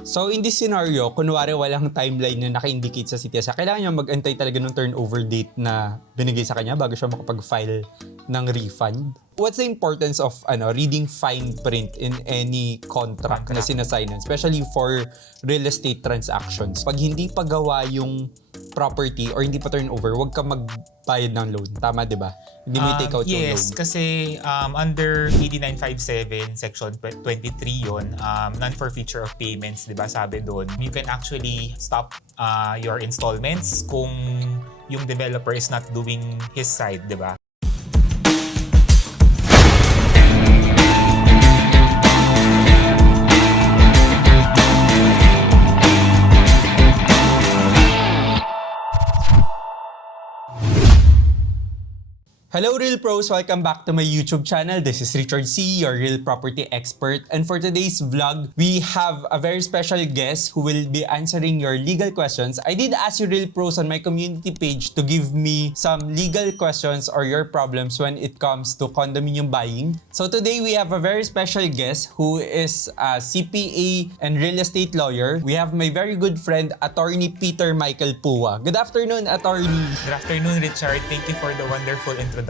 So in this scenario, kunwari walang timeline na naka-indicate sa CTS, kailangan niya mag-antay talaga ng turnover date na binigay sa kanya bago siya makapag-file ng refund. What's the importance of reading fine print in any contract na sinasignan, especially for real estate transactions? Pag hindi pa gawa yung property or hindi pa turnover, huwag ka magbayad ng loan. Tama, di ba? Hindi mo take out yung loan. Yes, kasi under AD 957 section 23 yon, non-forfeiture of payments, di ba? Sabi doon, you can actually stop your installments kung yung developer is not doing his side, di ba? Hello Real Pros! Welcome back to my YouTube channel. This is Richard C, your real property expert. And for today's vlog, we have a very special guest who will be answering your legal questions. I did ask you Real Pros on my community page to give me some legal questions or your problems when it comes to condominium buying. So today we have a very special guest who is a CPA and real estate lawyer. We have my very good friend, attorney Peter Michael Pua. Good afternoon, attorney. Good afternoon, Richard. Thank you for the wonderful introduction.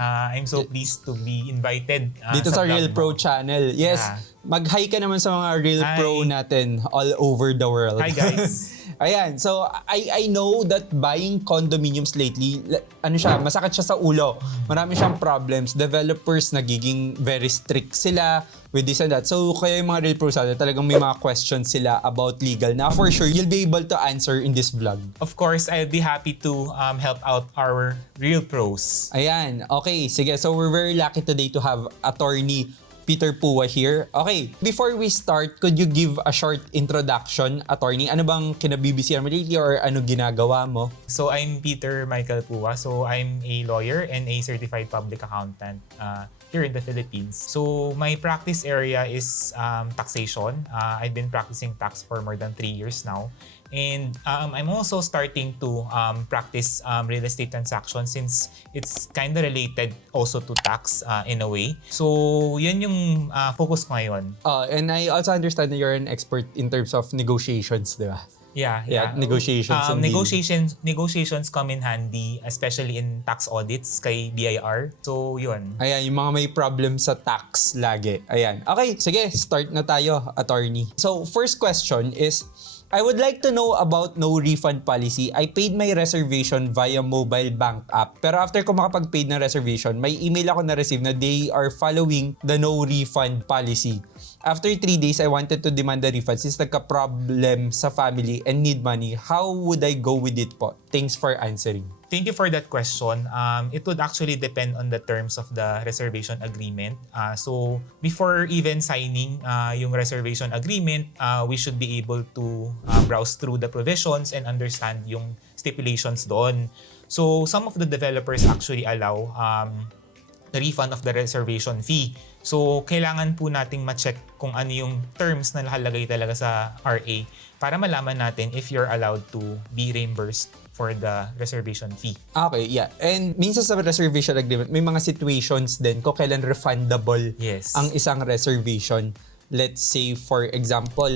I'm so pleased to be invited dito sa Real Pro channel. Yes, mag-hi ka naman sa mga Real Pro natin all over the world. Hi guys. Ayan, so I know that buying condominiums lately, masakit siya sa ulo. Marami siyang problems. Developers nagiging very strict sila with this and that. So kaya yung mga Real Pros natin, talagang may mga questions sila about legal na for sure you'll be able to answer in this vlog. Of course, I'll be happy to help out our Real Pros. Ayan, okay, sige. So we're very lucky today to have attorney Peter Pua here. Okay, before we start, could you give a short introduction, attorney? Ano bang kinabibisihan mo lately or ano ginagawa mo? So I'm Peter Michael Pua. So I'm a lawyer and a certified public accountant here in the Philippines. So my practice area is taxation. I've been practicing tax for more than 3 years now. And I'm also starting to practice real estate transactions since it's kind of related also to tax in a way. So yun yung focus ko ngayon. And I also understand that you're an expert in terms of negotiations, di ba? Yeah. Negotiations come in handy, especially in tax audits kay BIR. So, yun. Ayan, yung mga may problem sa tax lagi. Ayan. Okay, sige, start na tayo, attorney. So, first question is, I would like to know about no refund policy. I paid my reservation via mobile bank app. Pero after ko makapag-paid ng reservation, may email ako na-receive na they are following the no refund policy. After 3 days, I wanted to demand the refund since nagka-problem sa family and need money. How would I go with it po? Thanks for answering. Thank you for that question. It would actually depend on the terms of the reservation agreement. So before even signing yung reservation agreement, we should be able to browse through the provisions and understand yung stipulations doon. So some of the developers actually allow the refund of the reservation fee. So kailangan po nating ma-check kung ano yung terms na nakalagay talaga sa RA para malaman natin if you're allowed to be reimbursed for the reservation fee. Okay, yeah. And minsan sa reservation agreement, may mga situations din kung kailan refundable ang isang reservation. Let's say, for example,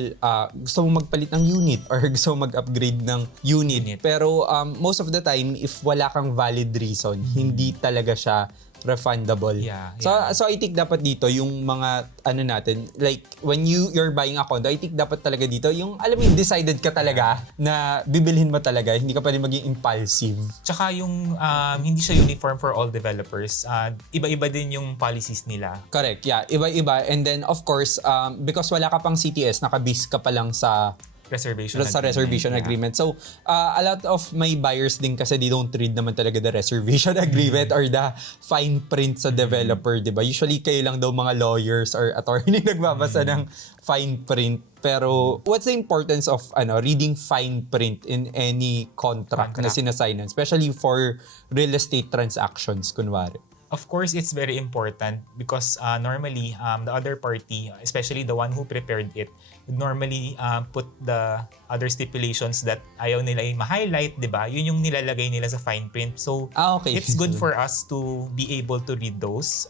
gusto mo magpalit ng unit or gusto mo mag-upgrade ng unit. Pero most of the time, if wala kang valid reason, hindi talaga siya refundable. So I think dapat dito yung mga natin, like when you're buying a condo, I think dapat talaga dito yung alam mo decided ka talaga na bibilhin mo talaga, hindi ka pwede maging impulsive. Tsaka yung hindi siya uniform for all developers. Iba-iba din yung policies nila. Correct, yeah. Iba-iba. And then of course, because wala ka pang CTS, nakabase ka pa lang sa reservation agreement. So, a lot of my buyers din kasi they don't read naman talaga the reservation agreement or the fine print sa developer, di ba? Usually, kayo lang daw mga lawyers or attorney nagbabasa ng fine print. Pero, what's the importance of reading fine print in any contract na sinasignan, especially for real estate transactions, kunwari? Of course, it's very important because normally the other party, especially the one who prepared it, would normally put the other stipulations that ayaw nila ma-highlight, di ba? Yun yung nilalagay nila sa fine print. So, okay. It's good for us to be able to read those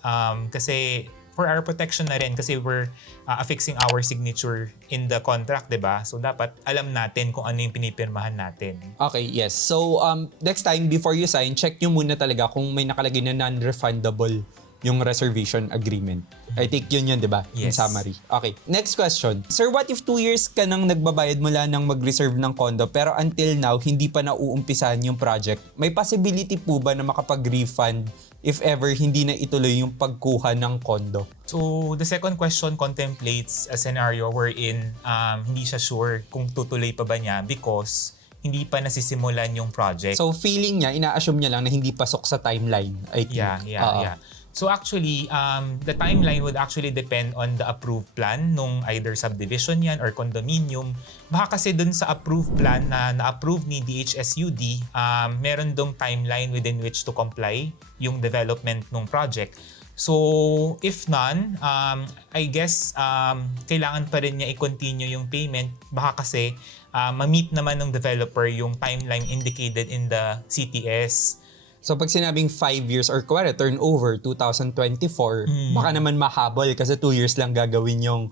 kasi for our protection na rin kasi we're affixing our signature in the contract, diba? So dapat alam natin kung ano yung pinipirmahan natin. Okay, yes. So, next time, before you sign, check nyo muna talaga kung may nakalagay na non-refundable yung reservation agreement. I think yun, di ba? In Yes. summary. Okay, next question. Sir, what if 2 years ka nang nagbabayad mula nang mag-reserve ng condo pero until now, hindi pa nauumpisahan yung project? May possibility po ba na makapag-refund if ever hindi na ituloy yung pagkuha ng condo? So, the second question contemplates a scenario wherein hindi siya sure kung tutuloy pa ba niya because hindi pa nasisimulan yung project. So, feeling niya, ina-assume niya lang na hindi pasok sa timeline, I think. Yeah. So actually, the timeline would actually depend on the approved plan nung either subdivision yan or condominium. Baka kasi dun sa approved plan na na-approve ni DHSUD, meron dong timeline within which to comply yung development ng project. So, if none, I guess kailangan pa rin niya i-continue yung payment. Baka kasi ma-meet naman ng developer yung timeline indicated in the CTS. So pag sinabing 5 years or kuwari turnover 2024, baka naman mahabol kasi 2 years lang gagawin yung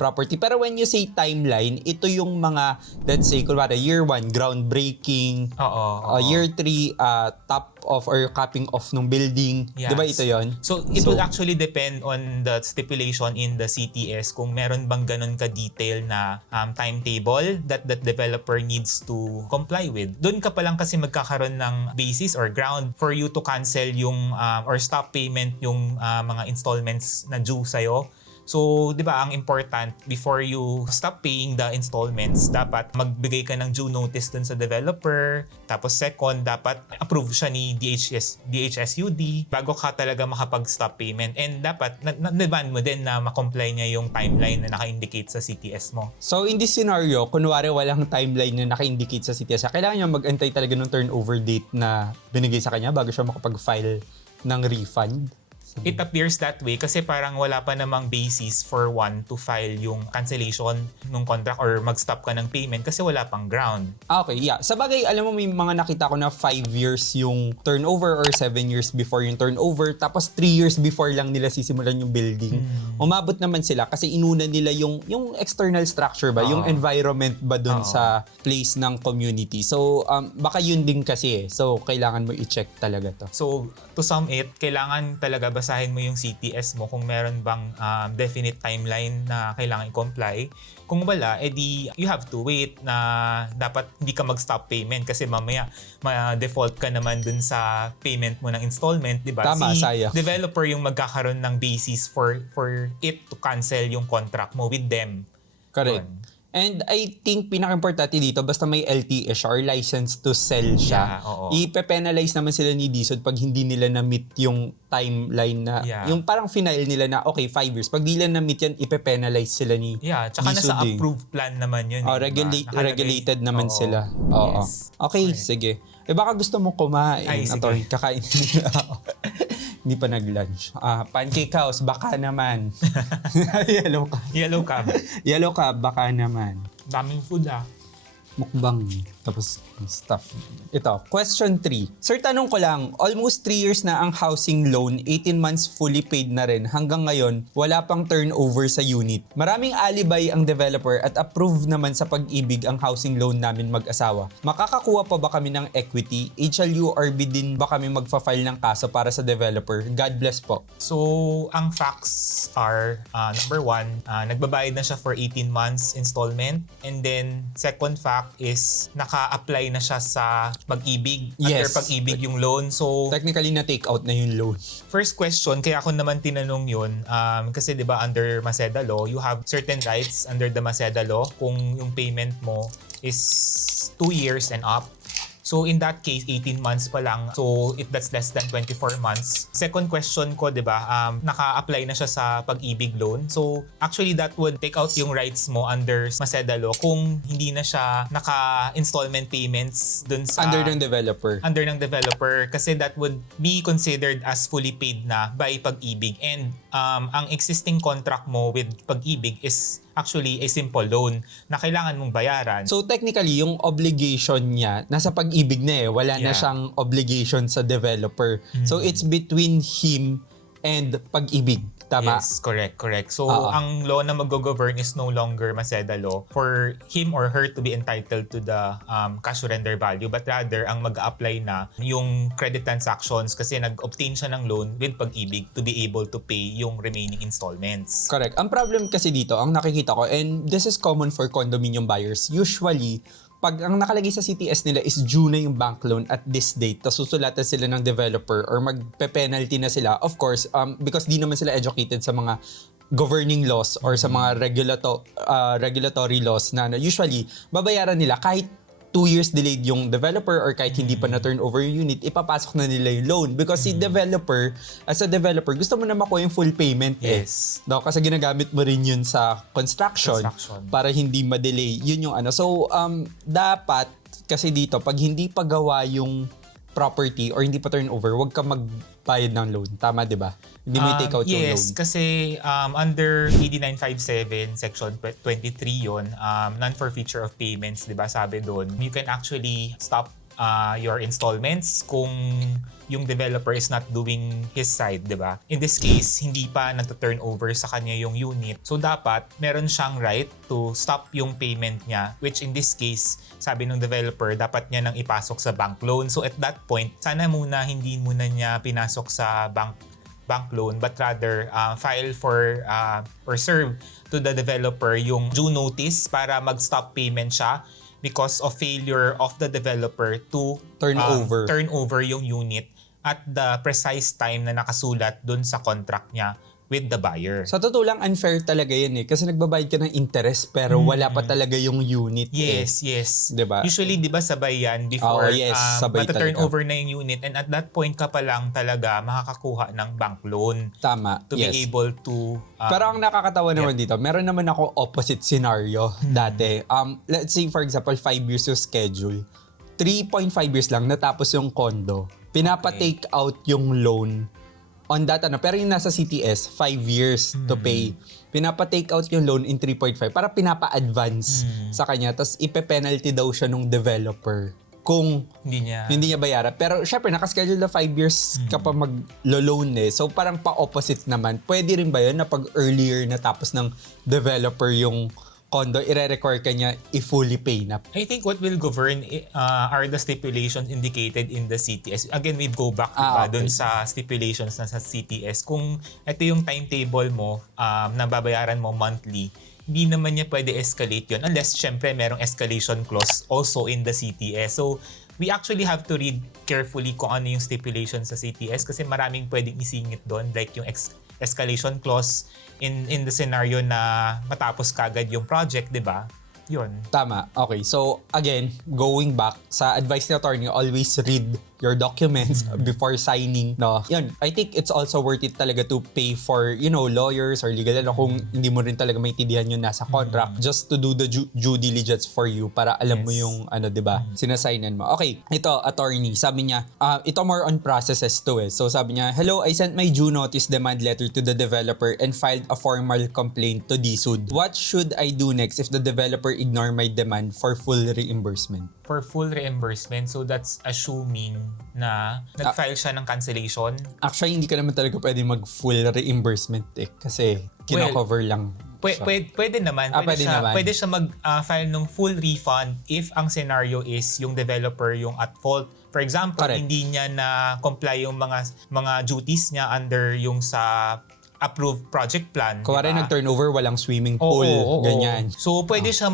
property. Pero when you say timeline, ito yung mga, let's say, kuwari year 1, groundbreaking, year 3, top off or capping off ng building. Yes. Di ba ito yon? So it will actually depend on the stipulation in the CTS kung meron bang ganun ka-detail na timetable that the developer needs to comply with. Doon ka pa lang kasi magkakaroon ng basis or ground for you to cancel yung or stop payment yung mga installments na due sa'yo. So, di ba, ang important, before you stop paying the installments, dapat magbigay ka ng due notice dun sa developer. Tapos second, dapat approve siya ni DHSUD bago ka talaga makapag-stop payment. And dapat, na-demand mo din na makomply niya yung timeline na naka-indicate sa CTS mo. So, in this scenario, kunwari walang timeline na naka-indicate sa CTS, kailangan niya mag-antay talaga ng turnover date na binigay sa kanya bago siya makapag-file ng refund? It appears that way kasi parang wala pa namang basis for one to file yung cancellation ng contract or mag-stop ka ng payment kasi wala pang ground. Okay, yeah. Sa bagay, alam mo may mga nakita ko na 5 years yung turnover or 7 years before yung turnover tapos 3 years before lang nila sisimulan yung building. Umabot naman sila kasi inuna nila yung external structure ba, yung environment ba dun sa place ng community. So, baka yun din kasi So, kailangan mo i-check talaga to. So, to sum it, kailangan talaga basahin mo yung CTS mo kung meron bang definite timeline na kailangan i-comply. Kung wala, edi you have to wait na dapat hindi ka mag-stop payment kasi mamaya ma-default ka naman dun sa payment mo ng installment, di ba? Tama, sayang. Developer yung magkakaroon ng basis for it to cancel yung contract mo with them. Correct. And I think pinaka-importante dito, basta may LTS siya or license to sell siya, ipe-penalize naman sila ni DSUD pag hindi nila na-meet yung timeline na, yung parang final nila na, okay, 5 years. Pag di nila na-meet yan, ipe-penalize sila ni tsaka DSUD. nasa approved plan naman yun. Regulated naman sila. Yes. Okay, sige. Baka gusto mo kumain. Ay, sige. Kakain. Hindi pa nag-lunch. Pancake house, baka naman. Yellow cab. Yellow cab, baka naman. Daming food Mukbang. Tapos stuff. Ito, question 3. Sir, tanong ko lang, almost 3 years na ang housing loan, 18 months fully paid na rin. Hanggang ngayon, wala pang turnover sa unit. Maraming alibay ang developer at approve naman sa pag-ibig ang housing loan namin mag-asawa. Makakakuha pa ba kami ng equity? HLU-RB din ba kami magfa-file ng kaso para sa developer? God bless po. So, ang facts are, number 1, nagbabayad na siya for 18 months installment. And then, second fact is naka-apply na siya sa pag-ibig. Under pag-ibig yung loan. So, technically na-take out na yung loan. First question, kaya ako naman tinanong yun, kasi 'di ba under Maseda law, you have certain rights under the Maseda law kung yung payment mo is 2 years and up. So in that case, 18 months pa lang. So that's less than 24 months. Second question ko, 'di ba? Naka-apply na siya sa pag-ibig loan. So actually that would take out yung rights mo under Maseda law kung hindi na siya naka-installment payments dun sa Under ng developer kasi that would be considered as fully paid na by pag-ibig. And ang existing contract mo with pag-ibig is actually a simple loan na kailangan mong bayaran. So technically, yung obligation niya, nasa pag-ibig na wala na siyang obligation sa developer. So it's between him and pag-ibig. Tama? Yes, correct. So, Oo. ang law na mag-govern is no longer Maseda law for him or her to be entitled to the cash surrender value, but rather, ang mag-apply na yung credit transactions kasi nag-obtain siya ng loan with Pag-ibig to be able to pay yung remaining installments. Correct. Ang problem kasi dito, ang nakikita ko, and this is common for condominium buyers, usually, pag ang nakalagay sa CTS nila is due na yung bank loan at this date, tapos susulatan sila ng developer or magpe-penalty na sila, of course, because di naman sila educated sa mga governing laws or sa mga regulatory laws na usually babayaran nila kahit 2 years delayed yung developer or kahit hindi pa na-turn over yung unit, ipapasok na nila yung loan. Because si developer, as a developer, gusto mo na makuha yung full payment. Yes. No, kasi ginagamit mo rin yun sa construction para hindi ma-delay. Yun yung ano. So, dapat kasi dito, pag hindi pa gawa yung property or hindi pa turn over, huwag ka magbayad ng loan. Tama, di ba? Hindi mo i-take out yung loan. Yes, kasi under AD 957 Section 23 yon, non-forfeiture of payments, di ba, sabi doon, you can actually stop your installments kung yung developer is not doing his side, di ba? In this case, hindi pa nagta-turn over sa kanya yung unit. So, dapat meron siyang right to stop yung payment niya, which in this case, sabi ng developer, dapat niya nang ipasok sa bank loan. So, at that point, sana muna hindi muna niya pinasok sa bank loan, but rather file for or serve to the developer yung due notice para mag-stop payment siya because of failure of the developer to turn over yung unit at the precise time na nakasulat dun sa contract niya with the buyer. Sa totoo lang, unfair talaga yan eh. Kasi nagbabayad ka ng interest pero wala pa talaga yung unit. Yes. Diba? Usually, di ba sabay yan before mata-turn over na yung unit, and at that point ka pa lang talaga makakakuha ng bank loan. Tama. To be able to... pero ang nakakatawa naman dito, meron naman ako opposite scenario dati. Let's say for example, 5 years yung schedule. 3.5 years lang natapos yung condo. Pinapa-take out yung loan on that pero yung nasa CTS 5 years to pay. Pinapa-take out yung loan in 3.5 para pinapa-advance sa kanya, tapos ipe-penalty daw siya nung developer kung hindi niya bayaran. Pero syempre naka-schedule na 5 years ka pa mag-loan so parang pa-opposite naman. Pwede rin ba yun na pag earlier natapos ng developer yung condo, i-require ka niya i-fully pay na? I think what will govern are the stipulations indicated in the CTS. Again, we go back dun sa stipulations na sa CTS. Kung ito yung timetable mo na babayaran mo monthly, hindi naman niya pwede escalate yun unless syempre merong escalation clause also in the CTS. So, we actually have to read carefully kung ano yung stipulation sa CTS kasi maraming pwedeng isingit doon, like yung escalation clause in the scenario na matapos kagad yung project, di ba? Yun. Tama. Okay. So, again, going back sa advice ni attorney, always read your documents before signing. No? Yun. I think it's also worth it talaga to pay for, lawyers or legal kung hindi mo rin talaga maintindihan yung nasa contract just to do the due diligence for you para alam mo yung, diba, sinasignan mo. Okay. Ito, attorney. Sabi niya, ito more on processes to So, sabi niya, hello, I sent my due notice demand letter to the developer and filed a formal complaint to DSUD. What should I do next if the developer ignore my demand for full reimbursement? For full reimbursement, so that's assuming na nag-file siya ng cancellation. Actually, hindi ka naman talaga pwede mag-full reimbursement kasi kino-cover lang. Pwede naman. Pwede siya mag-file ng full refund if ang scenario is yung developer yung at fault. For example, hindi niya na-comply yung mga duties niya under yung sa approved project plan. Kuwari nag-turnover, walang swimming pool, ganyan. So, pwede siya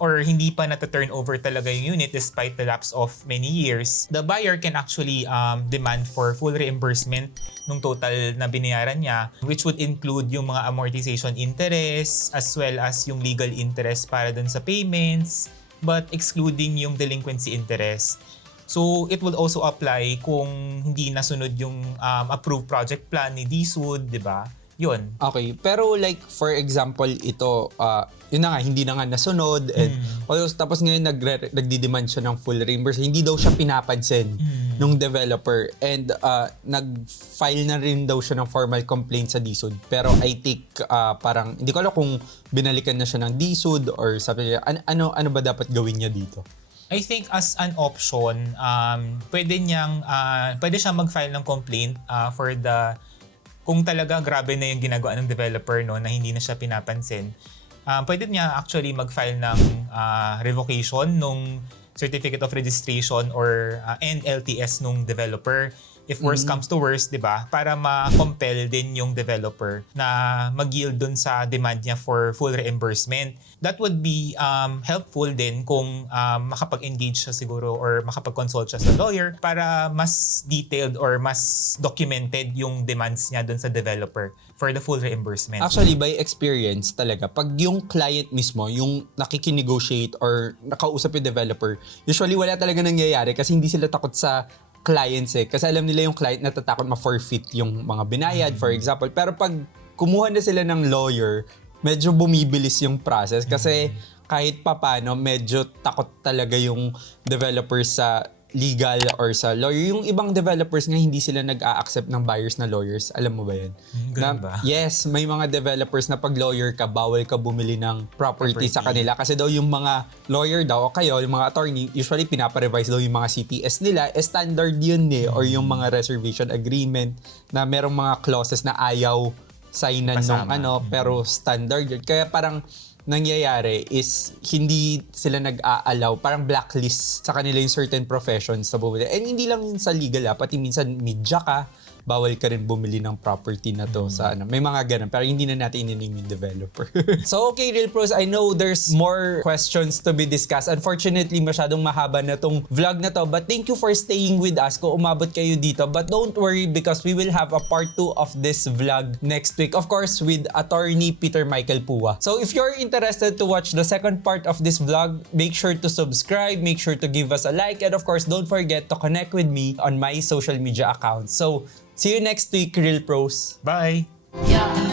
or hindi pa na-turnover talaga yung unit despite the lapse of many years. The buyer can actually demand for full reimbursement nung total na binayaran niya, which would include yung mga amortization interest as well as yung legal interest para dun sa payments, but excluding yung delinquency interest. So, it would also apply kung hindi nasunod yung approved project plan ni DSUD, di ba? Yun. Okay. Pero like, for example, ito, yun na nga, hindi na nga nasunod. And tapos ngayon, nagdi-demand siya ng full reimbursement. Hindi daw siya pinapansin nung developer. And nag-file na rin daw siya ng formal complaint sa DSUD. Pero I think, parang, hindi ko alam kung binalikan na siya ng DSUD or sabi niya, ano ba dapat gawin niya dito? I think as an option, pwede siya mag-file ng complaint for the kung talaga grabe na yung ginagawa ng developer no na hindi na siya pinapansin, pwede niya actually mag-file ng revocation nung certificate of registration or NLTS nung developer. If worst comes to worst, 'di ba? Para ma-compel din yung developer na mag-yield dun sa demand niya for full reimbursement. That would be helpful din kung makapag-engage siya siguro or makapag-consult siya sa lawyer para mas detailed or mas documented yung demands niya dun sa developer for the full reimbursement. Actually, by experience talaga, pag yung client mismo, yung nakikinegotiate or nakausap yung developer, usually wala talaga nangyayari kasi hindi sila takot sa clients Kasi alam nila yung client natatakot ma-forfeit yung mga binayad, for example. Pero pag kumuha na sila ng lawyer, medyo bumibilis yung process kasi kahit papano, medyo takot talaga yung developer sa legal or sa lawyer. Yung ibang developers nga hindi sila nag-a-accept ng buyers na lawyers. Alam mo ba yan? Ganun ba? Yes, may mga developers na pag lawyer ka, bawal ka bumili ng property sa kanila. Kasi daw yung mga lawyer daw, o kayo, yung mga attorney, usually pinapa-revise daw yung mga CTS nila. Standard yun or yung mga reservation agreement na merong mga clauses na ayaw signan nung pero standard yun. Kaya parang nangyayari is hindi sila nag-a-allow, parang blacklist sa kanila yung certain professions sa bumili. And hindi lang yun sa legal, pati minsan media ka, bawal ka rin bumili ng property na to sa may mga ganun, pero hindi na natin i-name yung developer. So okay, Real Pros, I know there's more questions to be discussed. Unfortunately, masyadong mahaba na tong vlog na to, but thank you for staying with us kung umabot kayo dito. But don't worry because we will have a part 2 of this vlog next week, of course with attorney Peter Michael Pua. So if you're interested to watch the second part of this vlog, make sure to subscribe, make sure to give us a like, and of course don't forget to connect with me on my social media accounts. So see you next week, Real Pros. Bye! Yeah.